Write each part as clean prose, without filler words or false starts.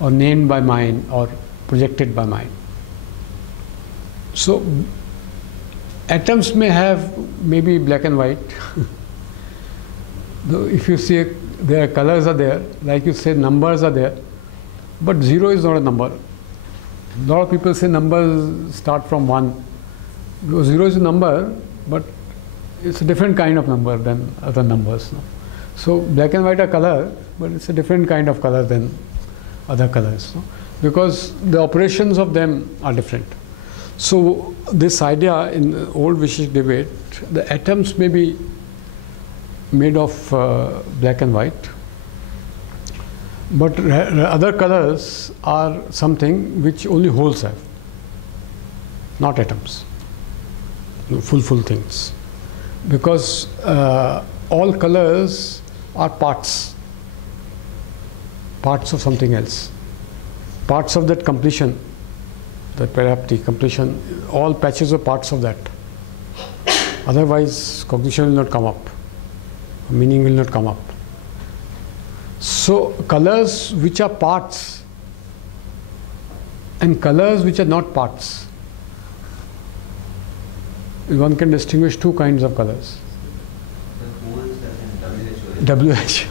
or named by mind or projected by mind. So atoms may have maybe black and white. Though if you see their colors are there, like you say numbers are there, but 0 is not a number. A lot of people say numbers start from 1. Because 0 is a number, but it's a different kind of number than other numbers. No? So black and white are color, but it's a different kind of color than other colors. No? Because the operations of them are different. So this idea in the old Vishesh debate, the atoms may be made of black and white, but other colors are something which only wholes have, not atoms, full things. Because all colors are parts of something else, parts of that completion, that parapti completion, all patches are parts of that. Otherwise cognition will not come up, meaning will not come up. So colors which are parts and colors which are not parts, one can distinguish two kinds of colors. WH.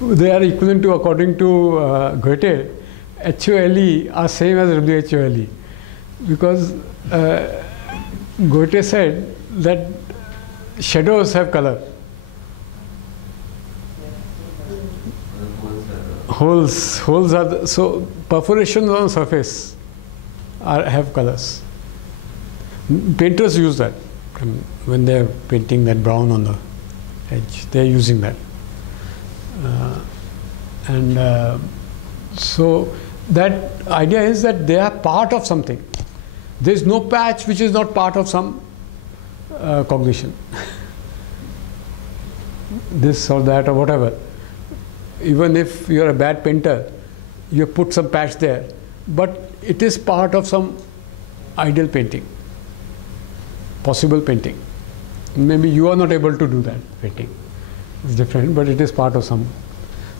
They are equivalent to, according to Goethe, HOLE are same as WHOLE, because Goethe said that shadows have color. Holes are so perforations on the surface have colors. Painters use that when they are painting that brown on the edge. They are using that, so that idea is that they are part of something. There is no patch which is not part of some cognition. This or that or whatever. Even if you are a bad painter, you put some patch there, but it is part of some ideal painting, possible painting. Maybe you are not able to do that painting. It's different, but it is part of some.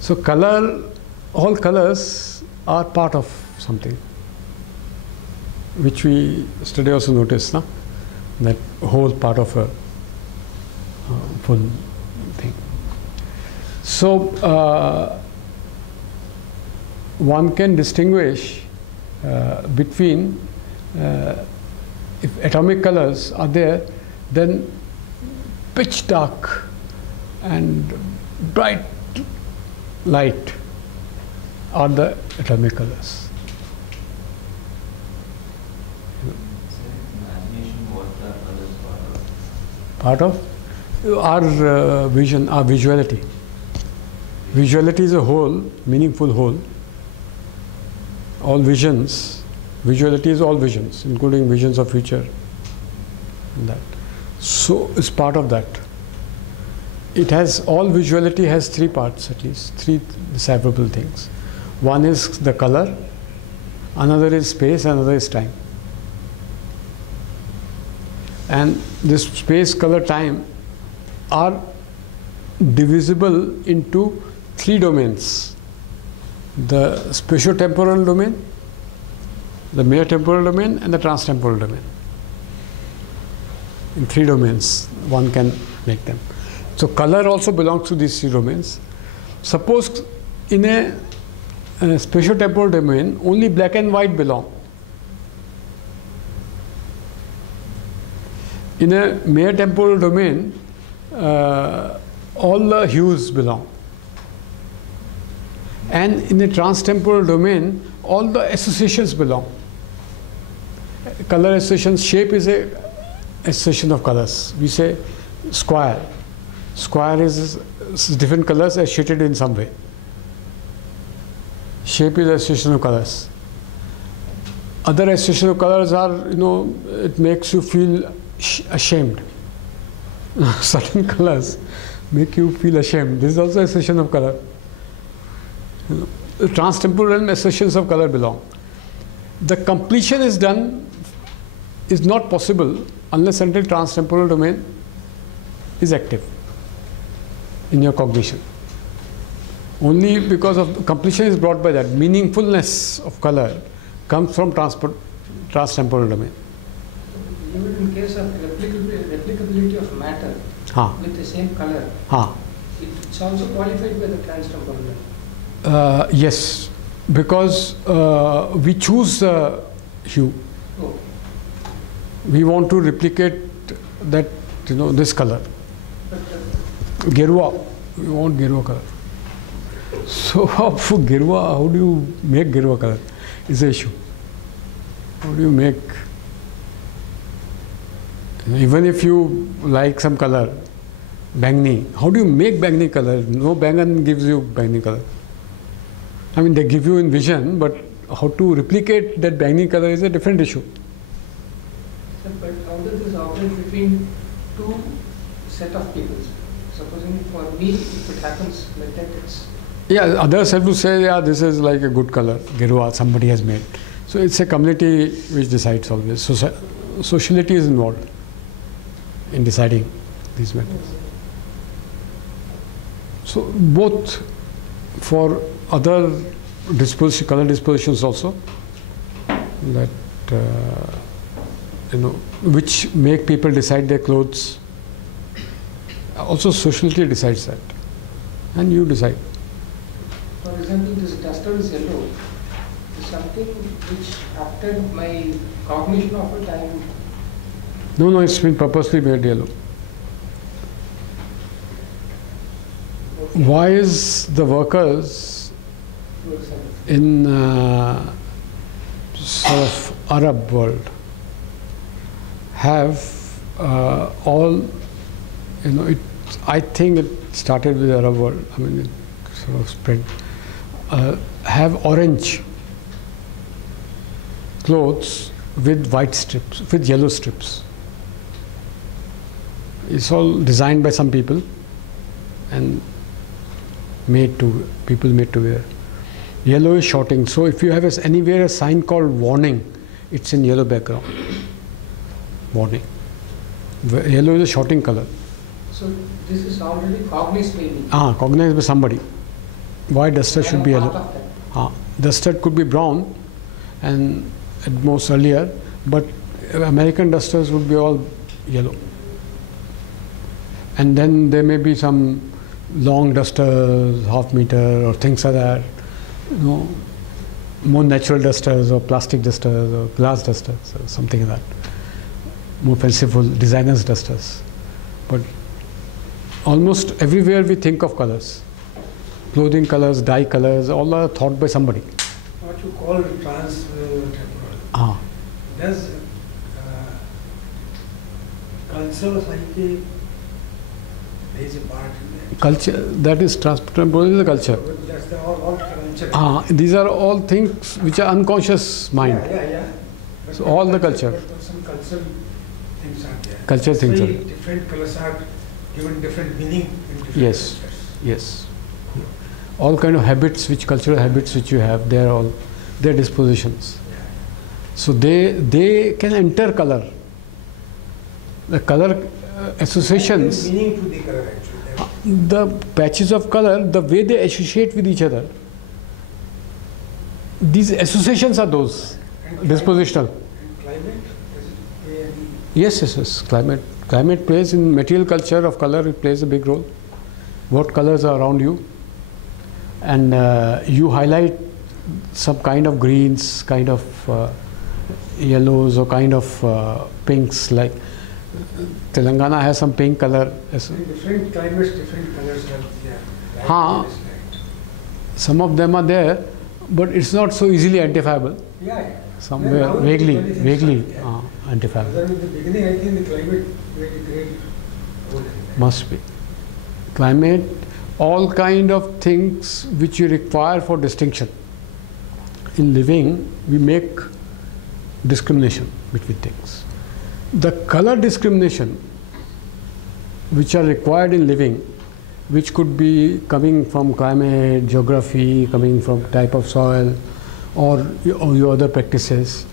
So color, all colors are part of something, which we yesterday also noticed, no? That whole part of a full thing. So one can distinguish between, if atomic colors are there, then pitch dark and bright light are the atomic colors. Part of our vision, our visuality. Visuality is a whole, meaningful whole. All visions, visuality is all visions, including visions of future. And that. So it's part of that. It has, all visuality has three parts at least, three decipherable things. One is the color, another is space, another is time. And this space, color, time are divisible into three domains: the spatio-temporal domain, the mere-temporal domain, and the trans-temporal domain. In three domains one can make them. So color also belongs to these three domains. Suppose in a spatio-temporal domain only black and white belong. In a mere-temporal domain all the hues belong. And in the trans-temporal domain, all the associations belong. Color association, shape is a association of colors. We say square. Square is different colors associated in some way. Shape is association of colors. Other association of colors are, it makes you feel ashamed. Certain colors make you feel ashamed. This is also association of color. The trans-temporal associations of color belong. The completion is not possible unless until trans-temporal domain is active in your cognition. Only because of completion is brought by that. Meaningfulness of color comes from transtemporal domain. Even in case of replicability of matter with the same color, it's also qualified by the transtemporal domain. Yes, because we choose the hue. Oh. We want to replicate that, this color. Gerua, we want Gerua color. So for Gerua, how do you make Gerua color? Is the issue. How do you make? Even if you like some color, Bangni, how do you make Bangni color? No Bangan gives you Bangni color. I mean, they give you in vision, but how to replicate that Bangni color is a different issue. Sir, but how does this operate between two set of people? Supposing for me, if it happens like that, it's... Yeah, others have to say, yeah, this is like a good color, Gerua, somebody has made. So it's a community which decides always. Sociality is involved in deciding these matters. So both for other color dispositions also, that which make people decide their clothes. Also sociality decides that, and you decide. For example, this duster is yellow. Is something which after my cognition of it, I would... No, it's been purposely made yellow. Okay. Why is the workers in sort of Arab world have all, I think it started with Arab world, I mean it sort of spread, have orange clothes with white strips, with yellow strips. It's all designed by some people and people made to wear. Yellow is shorting, so if you have anywhere a sign called warning, it's in yellow background. Warning. Yellow is a shorting color. So this is already cognized by me. Cognized by somebody. Why duster should be yellow? Duster could be brown and at most earlier, but American dusters would be all yellow. And then there may be some long dusters, half meter or things like that, more natural dusters or plastic dusters or glass dusters or something like that. More fanciful designers dusters. But almost everywhere we think of colors. Clothing colors, dye colors, all are thought by somebody. What you call transtemporal. Does culture, psyche plays a part in that? Culture, that is transtemporal is the culture. That's all culture. These are all things which are unconscious mind. Yeah. So all the culture. But some cultural things are there. Culture things are there. Different colors are given different meaning in different Yes. cultures. Yes. All kind of habits, cultural habits which you have, they are all their dispositions. Yeah. So they can enter color. The color associations, Meaning to the color actually. the patches of color, the way they associate with each other, these associations are those And dispositional. And climate, does it play any? Yes. Climate plays in material culture of color. It plays a big role. What colors are around you, and you highlight some kind of greens, kind of yellows, or kind of pinks. Like Telangana has some pink color. In different climates, different colors are there. Haan. Right. Some of them are there, but it's not so easily identifiable. Yeah. Somewhere Now vaguely everybody is identifiable. Other in the beginning, I think the climate played a great role in that. Must be. Climate, all kind of things which you require for distinction. In living, we make discrimination between things. The color discrimination which are required in living, which could be coming from climate, geography, coming from type of soil, or your other practices.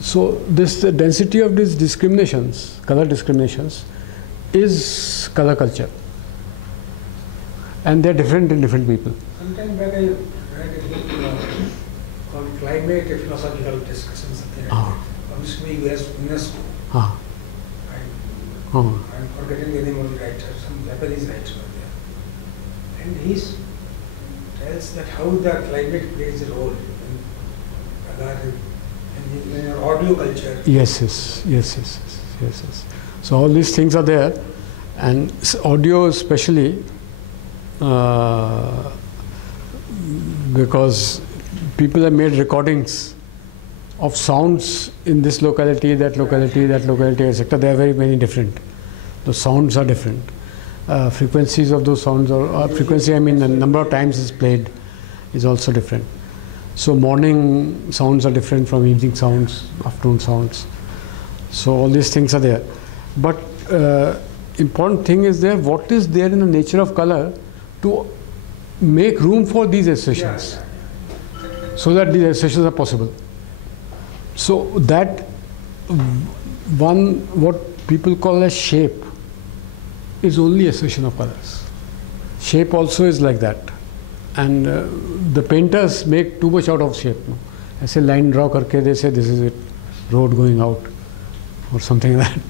So the density of these discriminations, color discriminations, is color culture. And they're different in different people. And Some time back I read a book called Climate Philosophical Discussions, something like that. Published by UNESCO. I'm forgetting the name of the writer, some Japanese writer there. And he tells that how the climate plays a role in your audio culture. Yes. So all these things are there, and audio especially because people have made recordings of sounds in this locality, that locality, etc. They are very many different. The sounds are different. Frequencies of those sounds, or frequency, I mean the number of times it's played, is also different. So morning sounds are different from evening sounds, afternoon sounds. So all these things are there. But important thing is there, what is there in the nature of color to make room for these associations, so that these associations are possible. So that one, what people call as shape, is only association of colors. Shape also is like that. And the painters make too much out of shape. No? ऐसे line draw करके they say this is it, road going out, or something like that,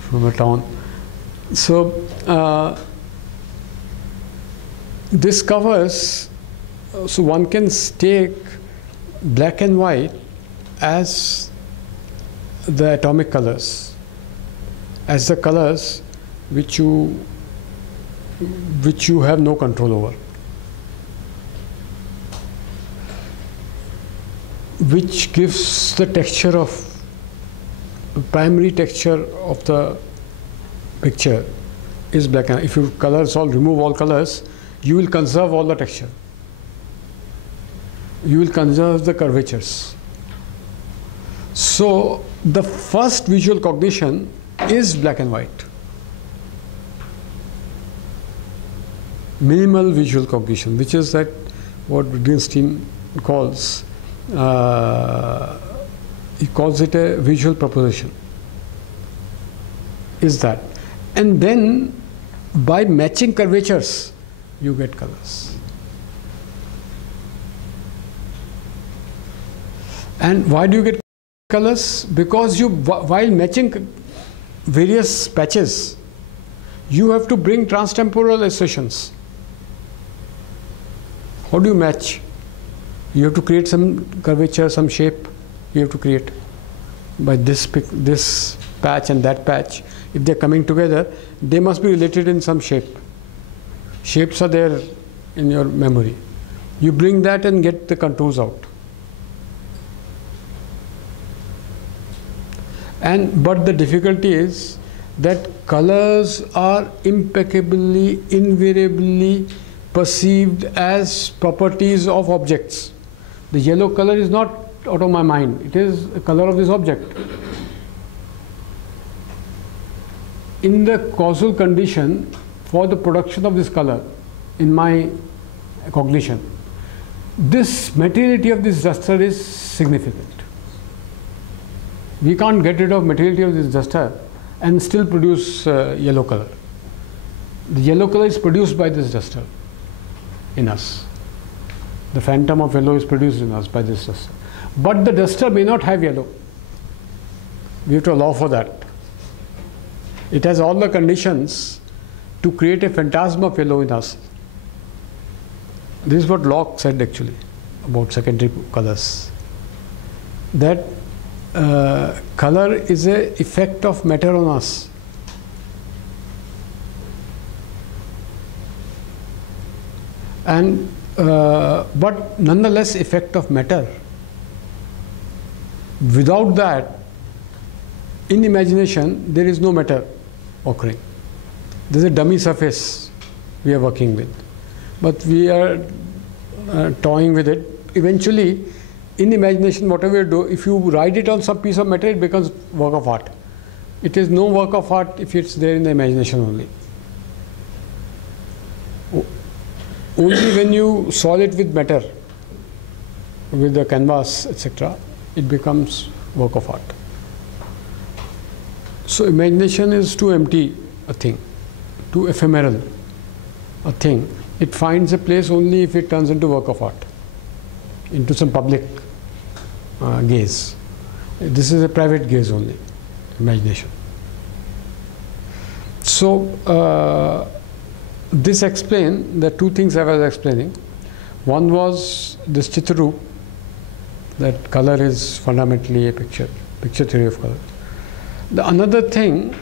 from a town. So this covers, so one can take black and white as the atomic colors, as the colors which you have no control over, which gives the texture of, primary texture of the picture is black and white. If you remove all colors, you will conserve all the texture. You will conserve the curvatures. So the first visual cognition is black and white. Minimal visual cognition, which is that what Wittgenstein calls, he calls it a visual proposition, is that. And then by matching curvatures, you get colors. And why do you get colors? Because while matching various patches, you have to bring transtemporal associations. How do you match? You have to create some curvature, some shape. You have to create by this patch and that patch. If they're coming together, they must be related in some shape. Shapes are there in your memory. You bring that and get the contours out. But the difficulty is that colors are impeccably, invariably perceived as properties of objects. The yellow color is not out of my mind. It is the color of this object. In the causal condition for the production of this color, in my cognition, this materiality of this duster is significant. We can't get rid of materiality of this duster and still produce yellow color. The yellow color is produced by this duster in us. The phantom of yellow is produced in us by this duster. But the duster may not have yellow. We have to allow for that. It has all the conditions to create a phantasm of yellow in us. This is what Locke said actually about secondary colors. That color is an effect of matter on us. And but nonetheless effect of matter. Without that, in imagination there is no matter occurring. There is a dummy surface we are working with, but we are toying with it. Eventually, in imagination, whatever you do, if you write it on some piece of matter, it becomes work of art. It is no work of art if it's there in the imagination only. Only when you solve it with matter, with the canvas, etc., it becomes work of art. So imagination is too empty a thing, too ephemeral a thing it finds a place only if it turns into work of art, into some public gaze. This is a private gaze only, imagination. So this explains the two things I was explaining. One was this Chitrarup, that color is fundamentally a picture theory of color. The another thing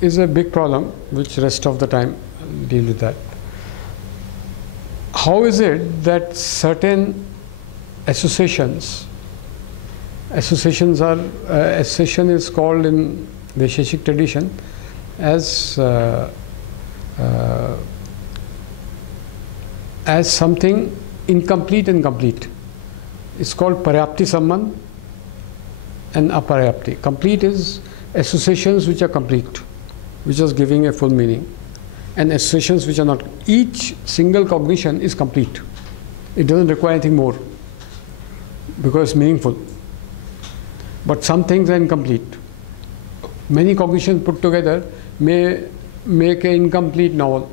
is a big problem, which rest of the time I'll deal with that. How is it that certain associations association is called in the Vaisheshik tradition as something incomplete and complete. It's called Paryapti Sambandh and Aparyapti. Complete is associations which are complete, which is giving a full meaning, and associations which are not. Each single cognition is complete. It doesn't require anything more because it's meaningful. But some things are incomplete. Many cognitions put together may make an incomplete novel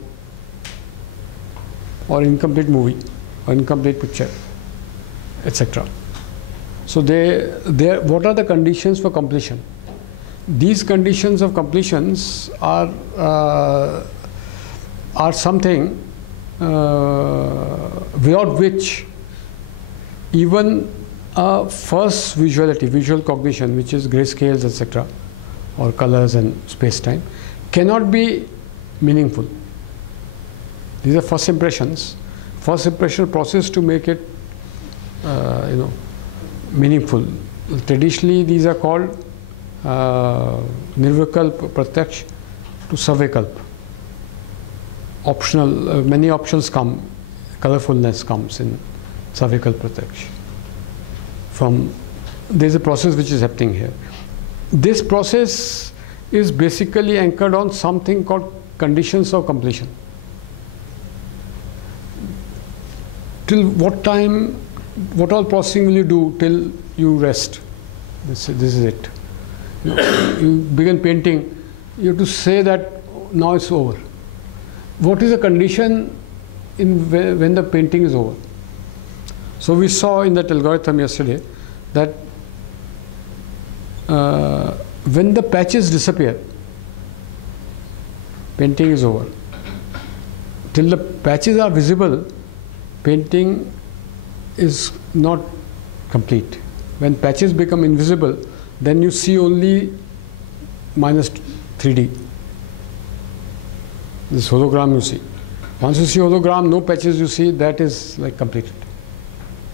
or incomplete movie or incomplete picture, etc. So what are the conditions for completion? These conditions of completions are something without which even first visual cognition, which is grayscales, etc., or colors and space-time, cannot be meaningful. These are first impressions. First impression process to make it, meaningful. Traditionally, these are called Nirvikalp Pratyaksh to Savikalp. Optional, many options come, colorfulness comes in Savikalp Pratyaksh. There is a process which is happening here. This process is basically anchored on something called conditions of completion. Till what time, what all processing will you do till you rest? This is it. You begin painting, you have to say that now it's over. What is the condition when the painting is over? So we saw in that algorithm yesterday that when the patches disappear, painting is over. Till the patches are visible, painting is not complete. When patches become invisible, then you see only minus 3D. This hologram you see. Once you see hologram, no patches you see, that is like completed.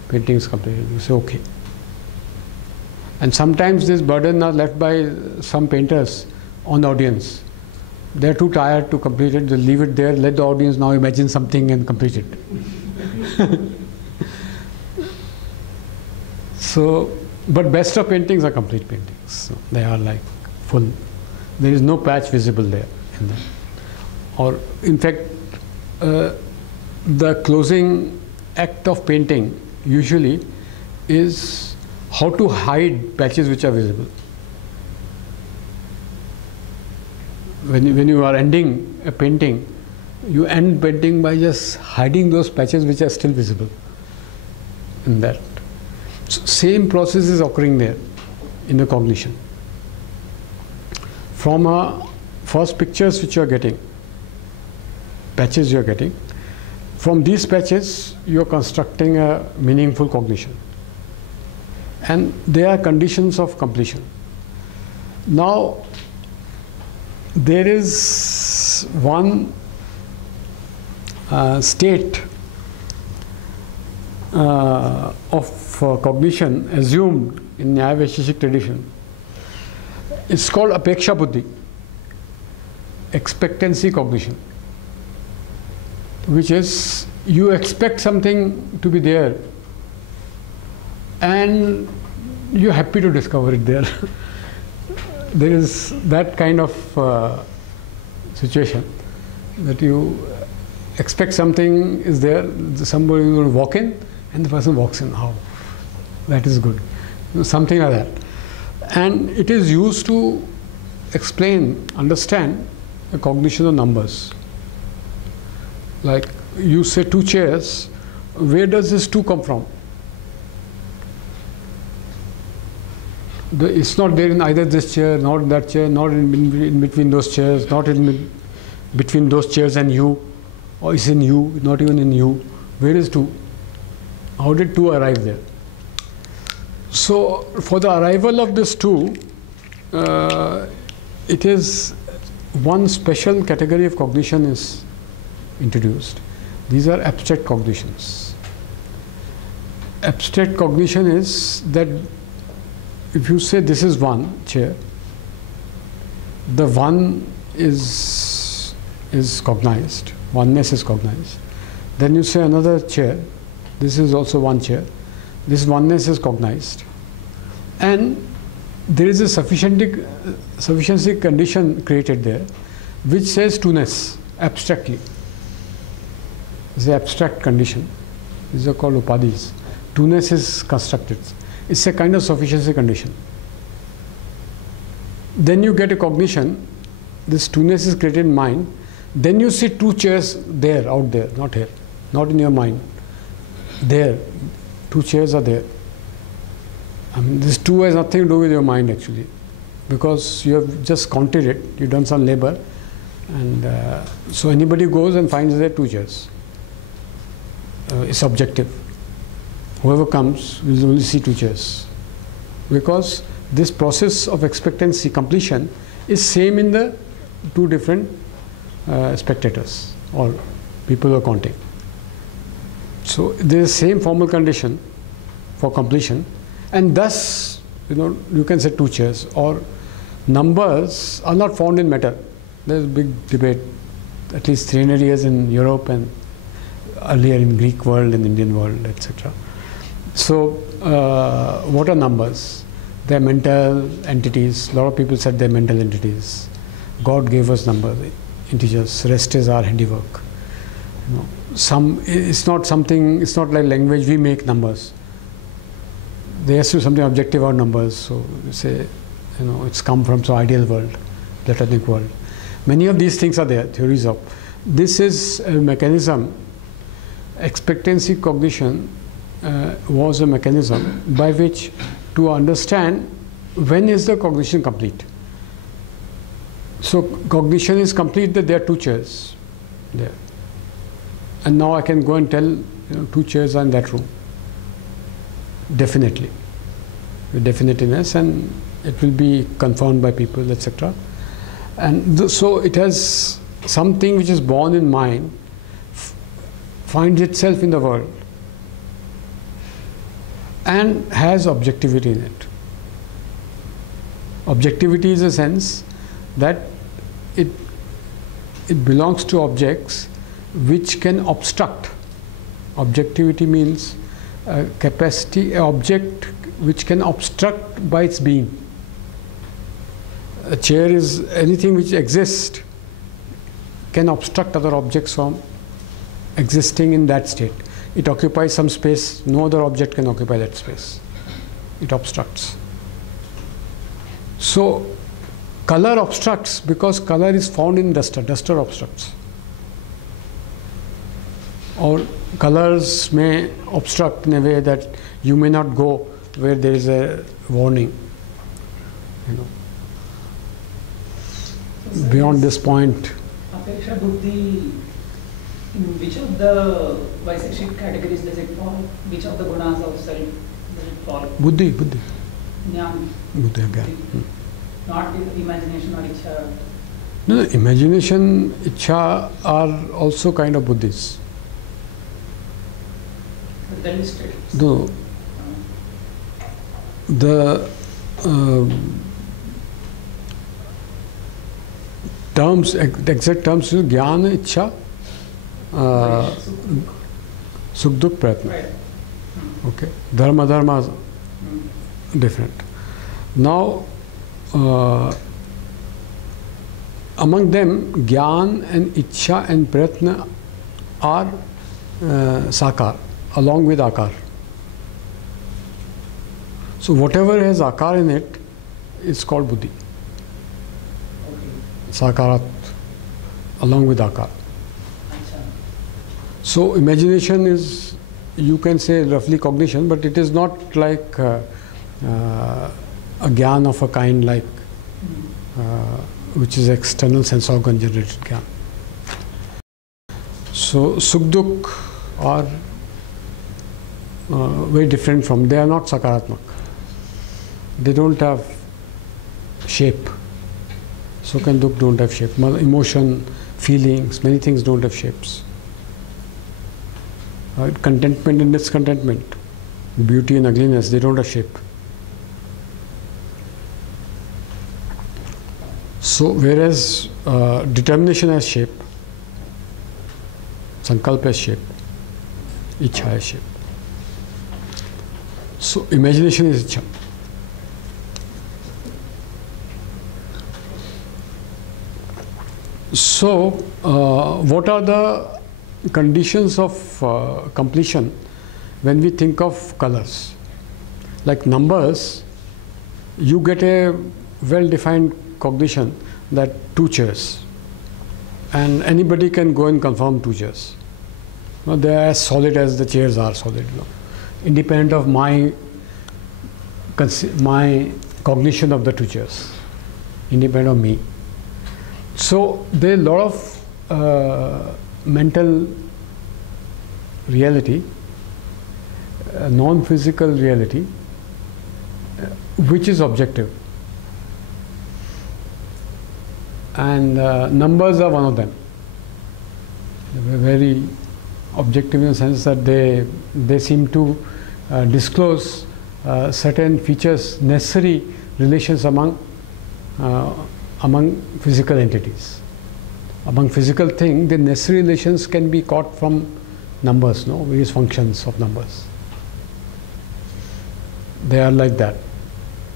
Painting is completed. You say okay. And sometimes this burden are left by some painters on the audience. They are too tired to complete it. They leave it there. Let the audience now imagine something and complete it. So, but best of paintings are complete paintings. So they are like full. There is no patch visible there in them. Or in fact, the closing act of painting usually is how to hide patches which are visible. When you are ending a painting, you end painting by just hiding those patches which are still visible in that. So same process is occurring there in the cognition. From first pictures which you are getting, patches you are getting, from these patches you are constructing a meaningful cognition. And they are conditions of completion. Now, there is one state of cognition assumed in Nyaya Vaisheshik tradition. It's called Apeksha Buddhi, expectancy cognition, which is you expect something to be there and you're happy to discover it there. There is that kind of situation that you expect something is there, somebody will walk in and the person walks in. How? That is good. Something like that. And it is used to explain, understand the cognition of numbers. Like you say two chairs, where does this two come from? It's not there in either this chair, not that chair, not in between those chairs, not in between those chairs and you, or it's in you, not even in you. Where is two? How did two arrive there? So for the arrival of this two, it is one special category of cognition is introduced. These are abstract cognitions. Abstract cognition is that if you say this is one chair, the one is cognized, oneness is cognized. Then you say another chair, this is also one chair, this oneness is cognized. And there is a sufficiency condition created there which says two-ness abstractly. It's an abstract condition. These are called upadhis. Two-ness is constructed. It's a kind of sufficiency condition. Then you get a cognition, this two-ness is created in mind, then you see two chairs there, out there, not here, not in your mind. There, two chairs are there. I mean, this two has nothing to do with your mind actually, because you have just counted it, you've done some labor, and so anybody goes and finds there two chairs. It's objective. Whoever comes will only see two chairs, because this process of expectancy completion is same in the two different spectators or people who are counting. So there is same formal condition for completion, and thus you can say two chairs. Or numbers are not found in matter. There is a big debate, at least 300 years in Europe and earlier in Greek world and Indian world, etc. So what are numbers? They are mental entities. A lot of people said they are mental entities. God gave us numbers, integers. Rest is our handiwork. It's not like language. We make numbers. There has to be something objective about numbers. So you say, it's come from some ideal world, Platonic world. Many of these things are there. Theories of this is a mechanism. Expectancy cognition was a mechanism by which to understand when is the cognition complete. So cognition is complete that there are two chairs there, and now I can go and tell two chairs are in that room definitely, with definiteness, and it will be confirmed by people, etc. And so it has something which is born in mind, finds itself in the world, and has objectivity in it. Objectivity is a sense that it belongs to objects which can obstruct. Objectivity means a capacity, an object which can obstruct by its being. A chair is anything which exists can obstruct other objects from existing in that state. It occupies some space, no other object can occupy that space. It obstructs. So color obstructs because color is found in duster. Duster obstructs. Or colors may obstruct in a way that you may not go where there is a warning. Beyond this point. Apeksha buddhi, in which of the Vaisheshik categories does it fall? Which of the gunas of self does it fall? Buddhi. Jnana. Buddhi again. Not imagination or ichha. No, imagination, ichha are also kind of buddhis. Then listed. No. The terms, exact terms, jnana, ichha, sukh dukh prayatna. Right. Okay. Dharma different. Now among them Gyan and Ichha and Prayatna are Sakar along with Akar. So whatever has Akar in it is called Buddhi. Okay. Sakarat along with Akar. So imagination is, you can say, roughly cognition, but it is not like a gyan of a kind like which is external sense organ generated gyan. So Sukh Dukh are very different from, they are not Sakaratmak. They don't have shape. Sukh and Dukh don't have shape. Emotion, feelings, many things don't have shapes. Contentment and discontentment, beauty and ugliness, they don't have shape. So whereas determination has shape, sankalpa has shape, ichha has shape. So imagination is ichha. So what are the conditions of completion when we think of colors? Like numbers, you get a well-defined cognition that 2 chairs, and anybody can go and confirm 2 chairs. No, they are as solid as the chairs are solid, no? Independent of my cognition of the 2 chairs, independent of me. So there are a lot of mental reality, non-physical reality, which is objective. And numbers are one of them. They're very objective in the sense that they seem to disclose certain features, necessary relations among physical entities. Among physical things, the necessary relations can be caught from numbers, no? Various functions of numbers. They are like that.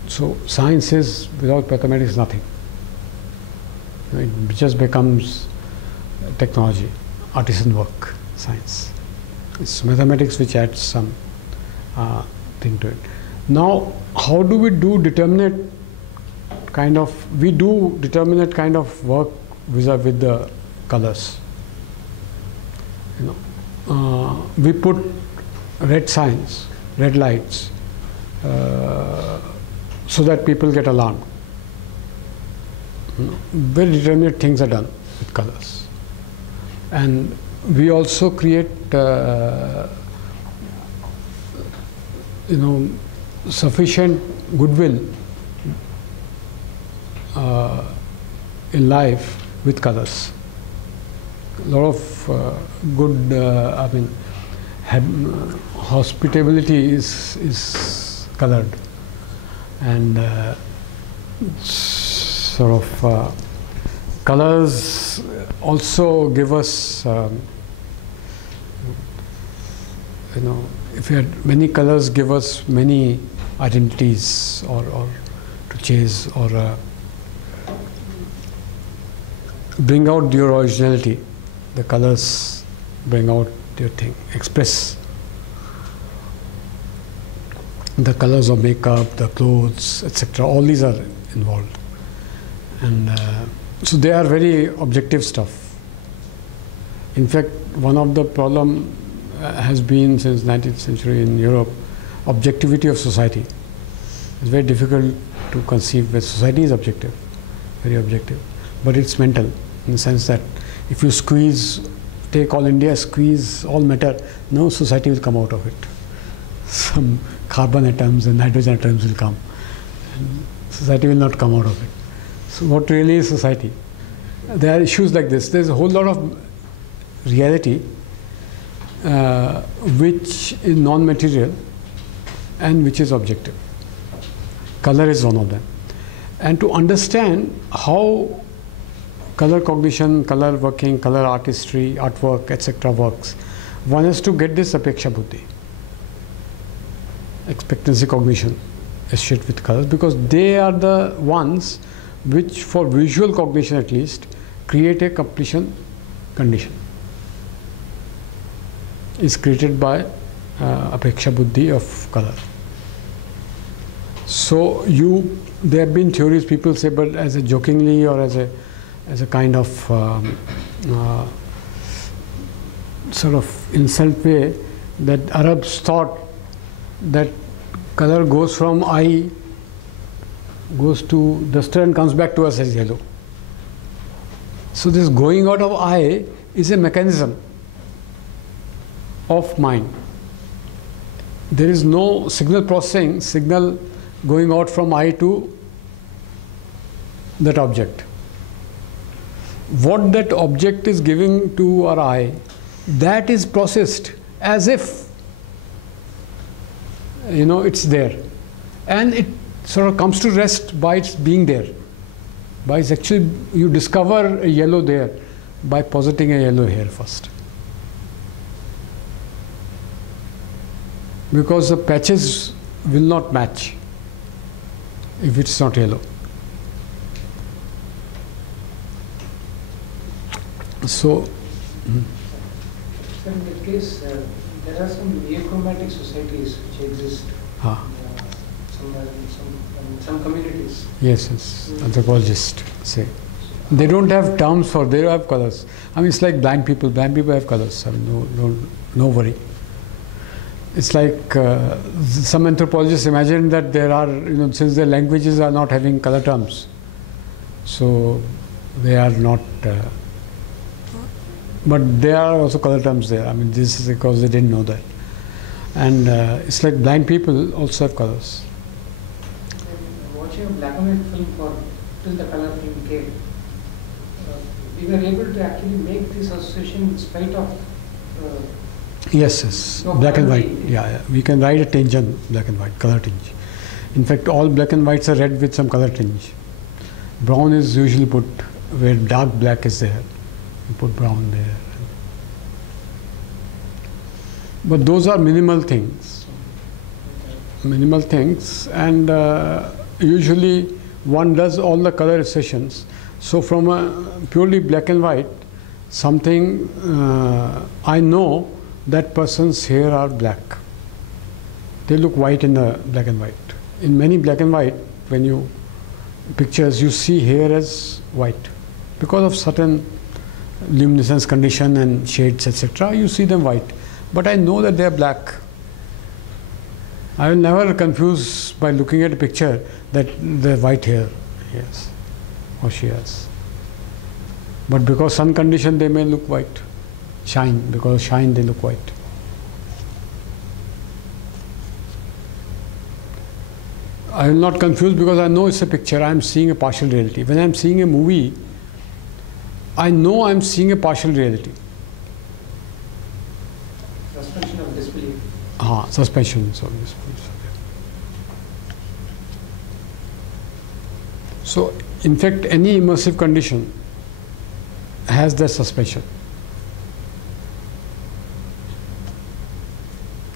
So science is, without mathematics, nothing. It just becomes technology, artisan work, science. It's mathematics which adds some thing to it. Now, how do we do determinate kind of, we do determinate kind of work with the colors. You know, we put red signs, red lights, so that people get alarmed. Very determinate things are done with colors. And we also create sufficient goodwill in life with colors. A lot of good, hospitality is colored, and sort of colors also give us, if we had many colors, give us many identities or to chase or bring out your originality. The colors bring out your thing, express the colors of makeup, the clothes, etc. All these are involved, and so they are very objective stuff. In fact, one of the problem has been since 19th century in Europe, objectivity of society. It's very difficult to conceive that society is objective, very objective, but it's mental in the sense that if you take all India, squeeze all matter, no society will come out of it. Some carbon atoms and nitrogen atoms will come, and society will not come out of it. So what really is society? There are issues like this. There's a whole lot of reality which is non-material and which is objective. Color is one of them. And to understand how color cognition, color working, color artistry, artwork, etc. works, one has to get this apeksha buddhi, expectancy cognition associated with colors, because they are the ones which, for visual cognition at least, create a completion condition. Is created by apeksha buddhi of color. So there have been theories, people say, but as a jokingly or as a kind of sort of insult way that Arabs thought that color goes from eye, goes to duster and comes back to us as yellow. So this going out of eye is a mechanism of mind. There is no signal processing, signal going out from eye to that object. What that object is giving to our eye, that is processed as if it's there, and it sort of comes to rest by its being there. By its actually, you discover a yellow there by positing a yellow here first, because the patches will not match if it's not yellow. So, in that case, there are some achromatic societies which exist. Some communities. Yes, anthropologists say. They don't have terms for, they have colors. I mean, it's like blind people. Blind people have colors. I mean, no worry. It's like some anthropologists imagine that there are, since their languages are not having color terms, so they are not. But there are also color terms there. I mean, this is because they didn't know that. And it's like blind people also have colors. Watching a black and white film till the color film came, we were able to actually make this association in spite of. Yes. Black and white. Yeah. We can write a tinge on black and white, color tinge. In fact, all black and whites are red with some color tinge. Brown is usually put where dark black is there. You put brown there. But those are minimal things. Minimal things, and usually one does all the color sessions. So from a purely black and white, something I know that person's hair are black. They look white in the black and white. In many black and white, when you pictures, you see hair as white because of certain luminescence condition and shades, etc. You see them white, but I know that they are black. I will never confuse by looking at a picture that the white hair he has or she has. But because sun condition, they may look white. Shine, because of shine they look white. I will not confuse because I know it's a picture. I am seeing a partial reality. When I am seeing a movie, I know I am seeing a partial reality. Suspension of disbelief. Suspension of disbelief. So, in fact, any immersive condition has that suspension.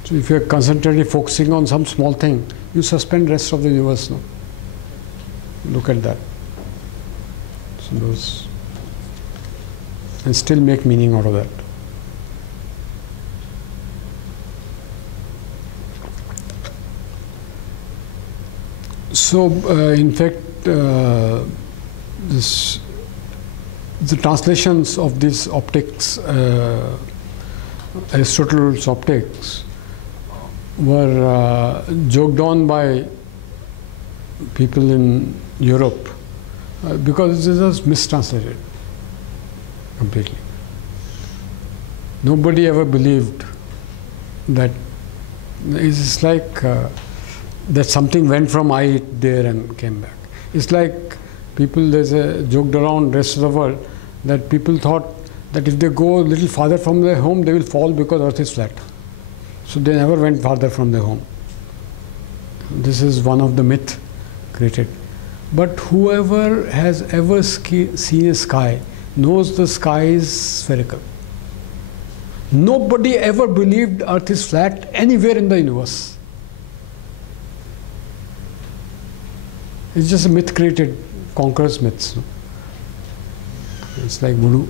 So, if you are concentrated focusing on some small thing, you suspend rest of the universe now. Look at that. So those, and still make meaning out of that. So, in fact, the translations of these optics, Aristotle's optics, were joked on by people in Europe because it was mistranslated completely. Nobody ever believed that. It's like that something went from eye there and came back. It's like people, there's a joked around the rest of the world that people thought that if they go a little farther from their home, they will fall because Earth is flat. So they never went farther from their home. This is one of the myth created. But whoever has ever seen a sky knows the sky is spherical. Nobody ever believed Earth is flat anywhere in the universe. It's just a myth created, conquerors myths. It's like voodoo.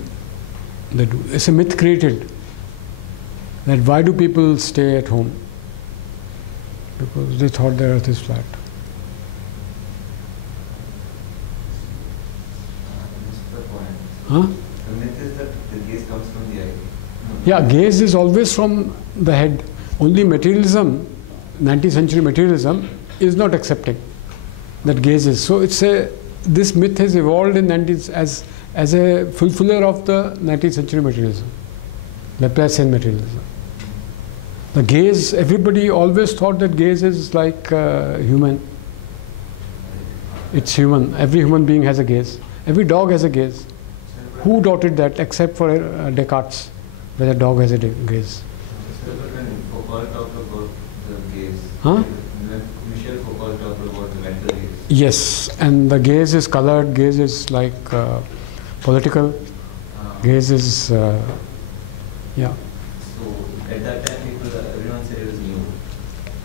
It's a myth created. That why do people stay at home? Because they thought the earth is flat. The myth is that the gaze comes from the eye. No, Yeah, gaze is always from the head. Only materialism, 19th century materialism, is not accepting that gaze is. So this myth has evolved in 19th as a fulfiller of the 19th century materialism, Laplacian materialism. The gaze, everybody always thought that gaze is like human. It's human. Every human being has a gaze. Every dog has a gaze. Who doubted that except for Descartes, whether a dog has a gaze? When Foucault talked about the gaze, Huh? when Michel Foucault talked about the mental gaze. Yes, and the gaze is colored, gaze is like political, gaze is, yeah. So at that time, everyone said it was new.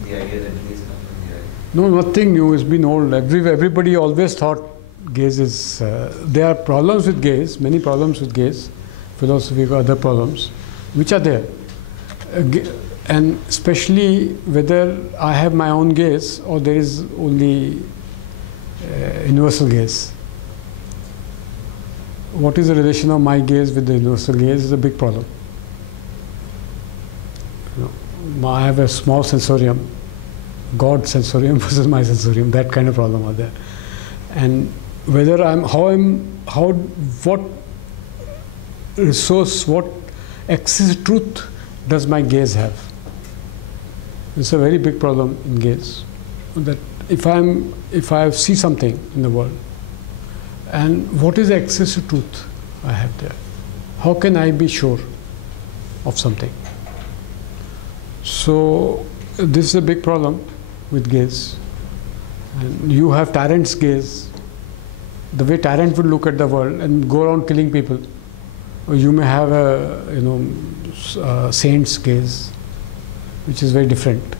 The idea that gaze comes from the eye. No, nothing new. It's been old. Everybody always thought gaze is. There are problems with gaze, many problems with gaze, philosophical other problems, which are there. And especially whether I have my own gaze or there is only universal gaze. What is the relation of my gaze with the universal gaze is a big problem. I have a small sensorium, God's sensorium versus my sensorium, that kind of problem are there. And whether what resource, what access to truth does my gaze have? It's a very big problem in gaze. That if I see something in the world, and what is the access to truth I have there? How can I be sure of something? So this is a big problem with gaze. And you have tyrant's gaze, the way tyrant would look at the world and go around killing people. Or you may have a saint's gaze, which is very different.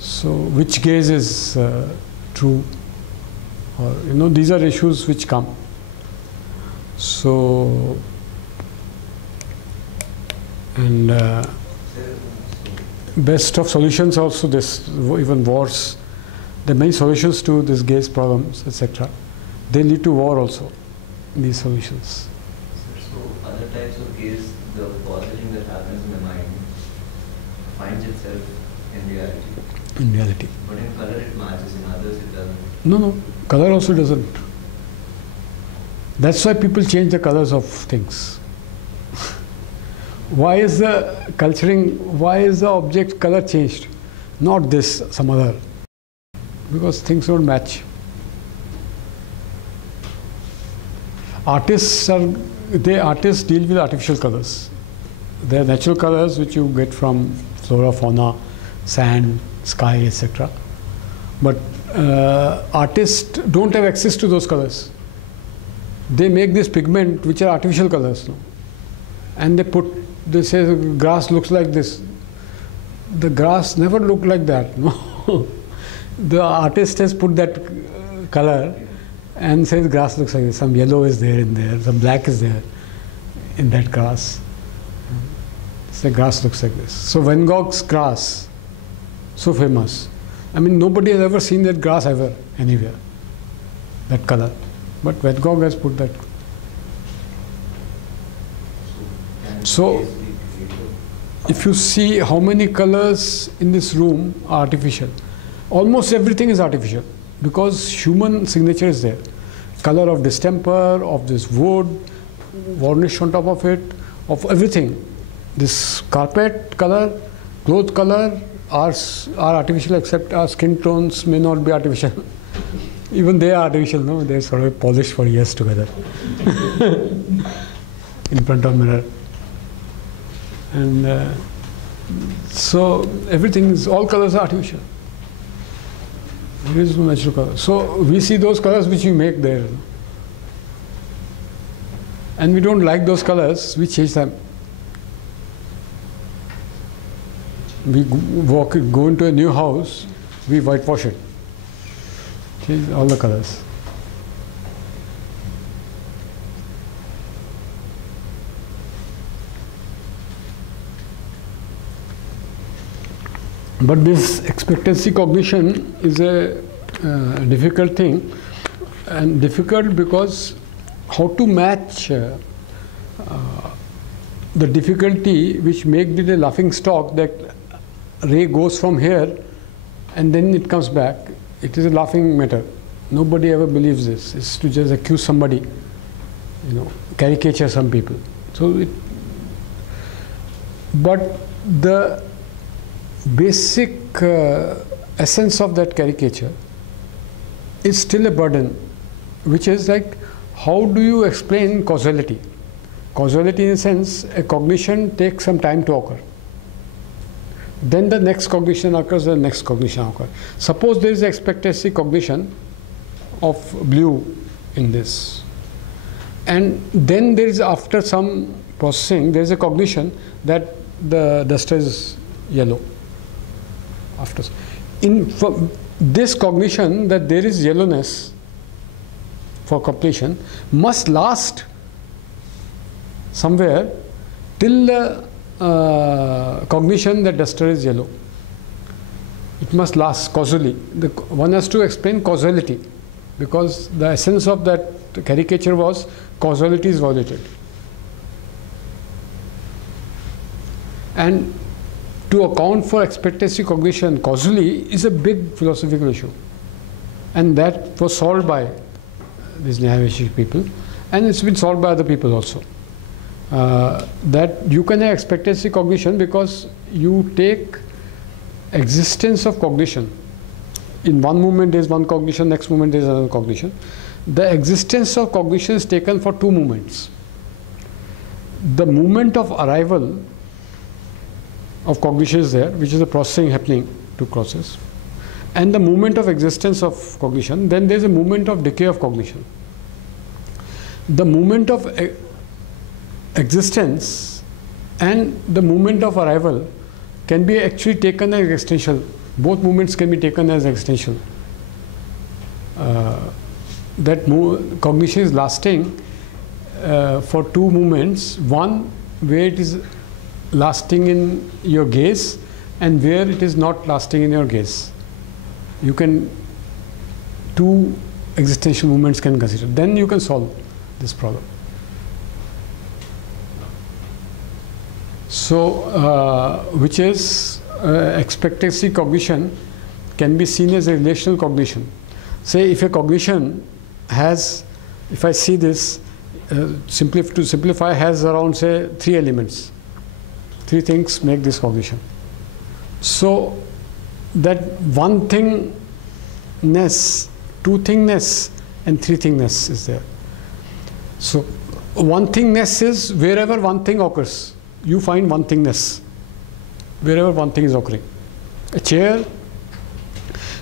So which gaze is true? Or these are issues which come. So and best of solutions also this, even wars. There are many solutions to this gaze problems, etc. They lead to war also, these solutions. So other types of gaze, the processing that happens in the mind finds itself in reality. In reality. But in color it matches, in others it doesn't. No, color also doesn't. That's why people change the colors of things. Why is the object color changed? Not this, some other. Because things don't match. Artists deal with artificial colors. They are natural colors which you get from flora, fauna, sand, sky, etc. But artists don't have access to those colors. They make this pigment which are artificial colors, and they say grass looks like this. The grass never looked like that. No, the artist has put that color and says grass looks like this. Some yellow is there in there, some black is there in that grass. So grass looks like this. So Van Gogh's grass, so famous. I mean, nobody has ever seen that grass ever anywhere, that color. But Van Gogh has put that. So if you see how many colors in this room are artificial, almost everything is artificial because human signature is there. Color of distemper, of this wood, varnish on top of it, of everything. This carpet color, cloth color are artificial, except our skin tones may not be artificial. Even they are artificial, no? They're sort of polished for years together in front of mirror. And so everything is, all colors are artificial. There is no natural color. So we see those colors which we make there. And we don't like those colors, we change them. We go into a new house, we whitewash it. Change all the colors. But this expectancy cognition is a difficult thing, and difficult because how to match the difficulty which makes it a laughing stock, that ray goes from here and then it comes back, it is a laughing matter. Nobody ever believes this. It's to just accuse somebody, caricature some people. But the basic essence of that caricature is still a burden, which is like, how do you explain causality? Causality in a sense, a cognition takes some time to occur. Then the next cognition occurs, the next cognition occurs. Suppose there is expectancy cognition of blue in this. And then there is, after some processing, there is a cognition that the duster is yellow. For this cognition that there is yellowness for completion must last somewhere till the cognition that duster is yellow. It must last causally. One has to explain causality, because the essence of that caricature was causality is violated. And to account for expectancy cognition causally is a big philosophical issue. And that was solved by these Nyaya-Vaisheshik people, and it's been solved by other people also. That you can have expectancy cognition because you take existence of cognition. In one moment there is one cognition, next moment there is another cognition. The existence of cognition is taken for two moments. The moment of arrival of cognition is there, which is the processing happening to process, and the moment of existence of cognition. Then there is a moment of decay of cognition. The moment of existence and the moment of arrival can be actually taken as existential. Both moments can be taken as existential. That cognition is lasting for two moments. One where it is lasting in your gaze, and where it is not lasting in your gaze. You can, two existential moments can consider. Then you can solve this problem. So, which is expectancy cognition can be seen as a relational cognition. Say if a cognition has, if I see this, to simplify, has around say 3 elements. 3 things make this cognition. So that one thingness, two thingness, and three thingness is there. So one thingness is wherever one thing occurs, you find one thingness. Wherever one thing is occurring. A chair,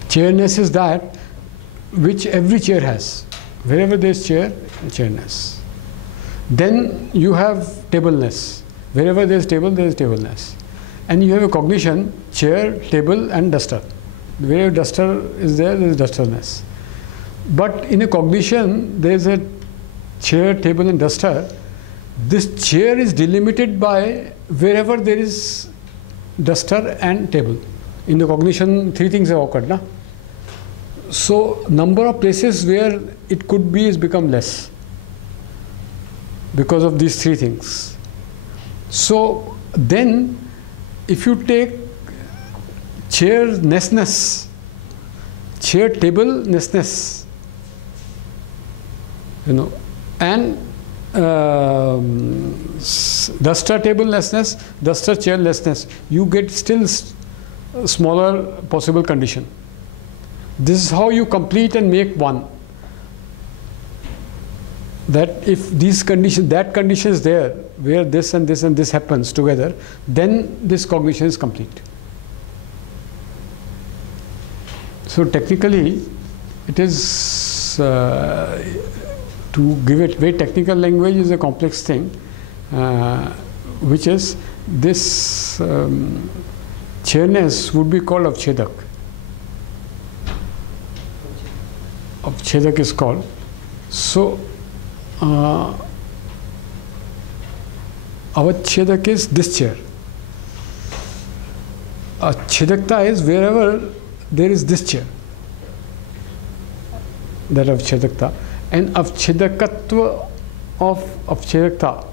chairness is that which every chair has. Wherever there is chair, chairness. Then you have tableness. Wherever there is table, there is tableness. And you have a cognition, chair, table, and duster. Wherever duster is there, there is dusterness. But in a cognition, there is a chair, table, and duster. This chair is delimited by wherever there is duster and table. In the cognition, 3 things have occurred. Na? So, number of places where it could be is become less because of these 3 things. So then, if you take chair-nessness, chair-table-nessness, and duster-table-nessness, duster-chair-lessness, you get still smaller possible condition. This is how you complete and make one. That if these conditions, that condition is there, where this and this and this happens together, then this cognition is complete. So technically, it is, to give it very technical language is a complex thing, which is this chairness would be called avchedak. Avchedak is called. So, avchedak is this chair. Chedakta is wherever there is this chair. That avchedakta. And avchedakatva of avchedakta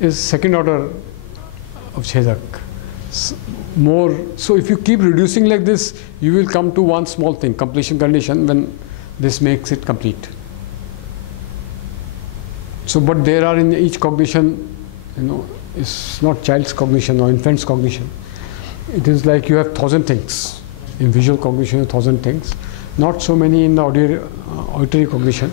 is second order of Chhedak. More, so if you keep reducing like this, you will come to one small thing, completion condition, when this makes it complete. So, but there are in each cognition, it's not child's cognition or infant's cognition. It is like you have 1,000 things. In visual cognition, 1,000 things. Not so many in the auditory cognition.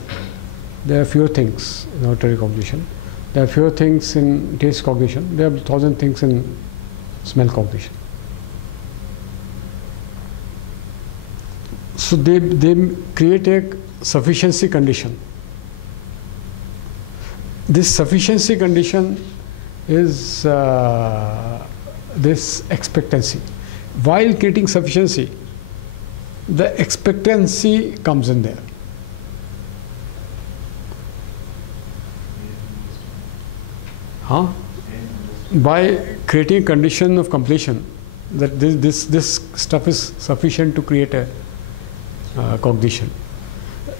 There are fewer things in auditory cognition. There are fewer things in taste cognition. There are 1,000 things in smell cognition. So they create a sufficiency condition. This sufficiency condition is this expectancy. While creating sufficiency, the expectancy comes in there. Huh? By creating a condition of completion, that this stuff is sufficient to create a cognition.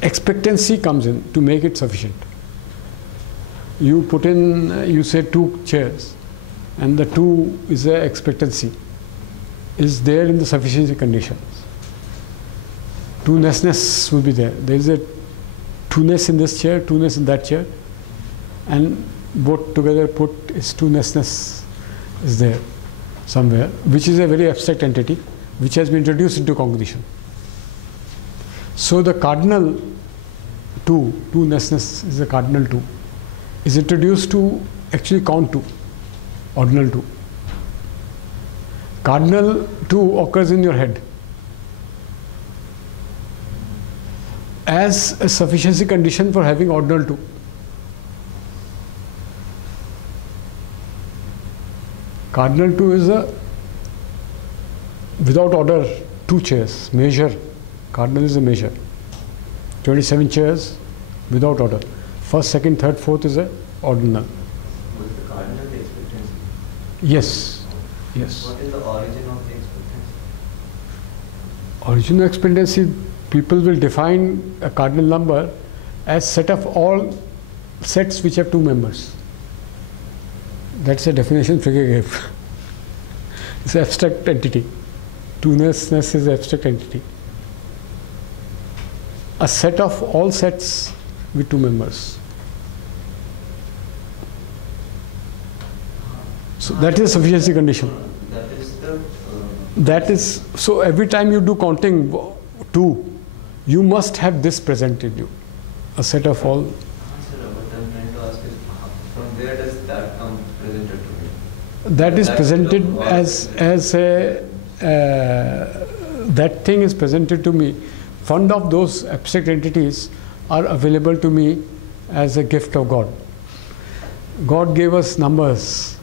Expectancy comes in to make it sufficient. You put in, you say 2 chairs, and the 2 is the expectancy, is there in the sufficiency conditions. Two-nessness will be there. There is a two-ness in this chair, two-ness in that chair, and both together put is two-nessness is there somewhere, which is a very abstract entity which has been introduced into cognition. So the cardinal 2, two-nessness is the cardinal 2, is introduced to actually count 2, ordinal 2. Cardinal 2 occurs in your head as a sufficiency condition for having ordinal 2. Cardinal 2 is a, without order, 2 chairs, measure. Cardinal is a measure. 27 chairs without order. First, second, third, fourth is a ordinal. Was the cardinal the expectancy? Yes. Yes. What is the origin of the expectancy? Origin of expectancy, people will define a cardinal number as set of all sets which have 2 members. That's a definition Frege gave. It's an abstract entity. Two-nessness is an abstract entity. A set of all sets with 2 members. So that is a sufficiency condition. That is the... That is, so every time you do counting 2, you must have this present in you. A set of all. Sir, what I'm trying to ask is, from where does that come presented to me? That is That's presented the- as a, that thing is presented to me. Fund of those abstract entities are available to me as a gift of God. God gave us numbers,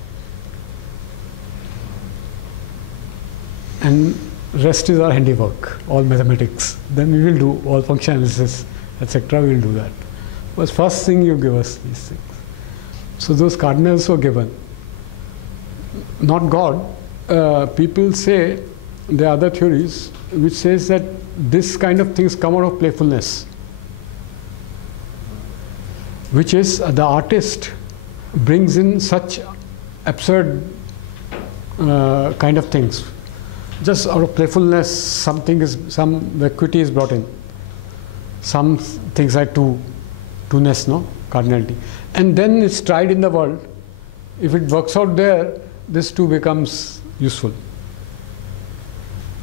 and rest is our handiwork, all mathematics. Then we will do all function analysis, etc. We will do that. But first thing you give us these things. So those cardinals were given. Not God. People say, there are other theories which says that this kind of things come out of playfulness, which is the artist brings in such absurd kind of things. Just out of playfulness, some vacuity is brought in. Some things like two-ness, cardinality. And then it's tried in the world. If it works out there, this too becomes useful.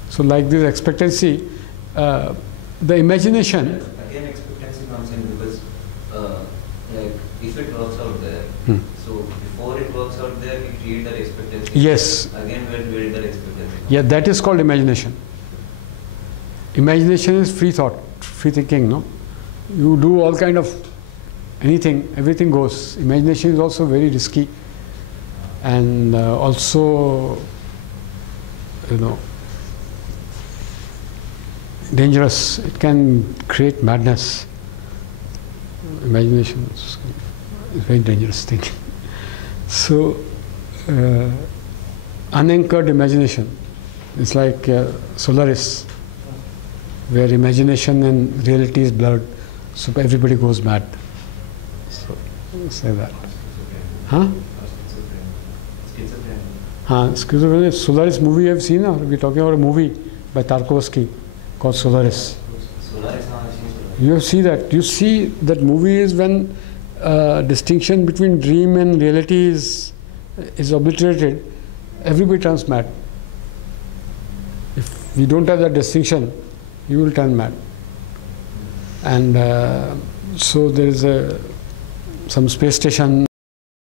So like this expectancy, the imagination. Again, expectancy comes in because, like, if it works out there, so before it works out there, we create that expectancy. Yes. Again, we'll build that expectancy. Yeah, that is called imagination. Imagination is free thought, free thinking, no? You do all kind of anything, everything goes. Imagination is also very risky and also, dangerous. It can create madness. Imagination is a very dangerous thing. So, unanchored imagination is like Solaris, where imagination and reality is blurred, so everybody goes mad. So, say that. Huh? Schizophrenia, Solaris movie you have seen, or we're talking about a movie by Tarkovsky called Solaris. Solaris, now I've seen Solaris. You see that. You see that movie is when distinction between dream and reality is obliterated, everybody turns mad. If we don't have that distinction, you will turn mad. And so there is some space station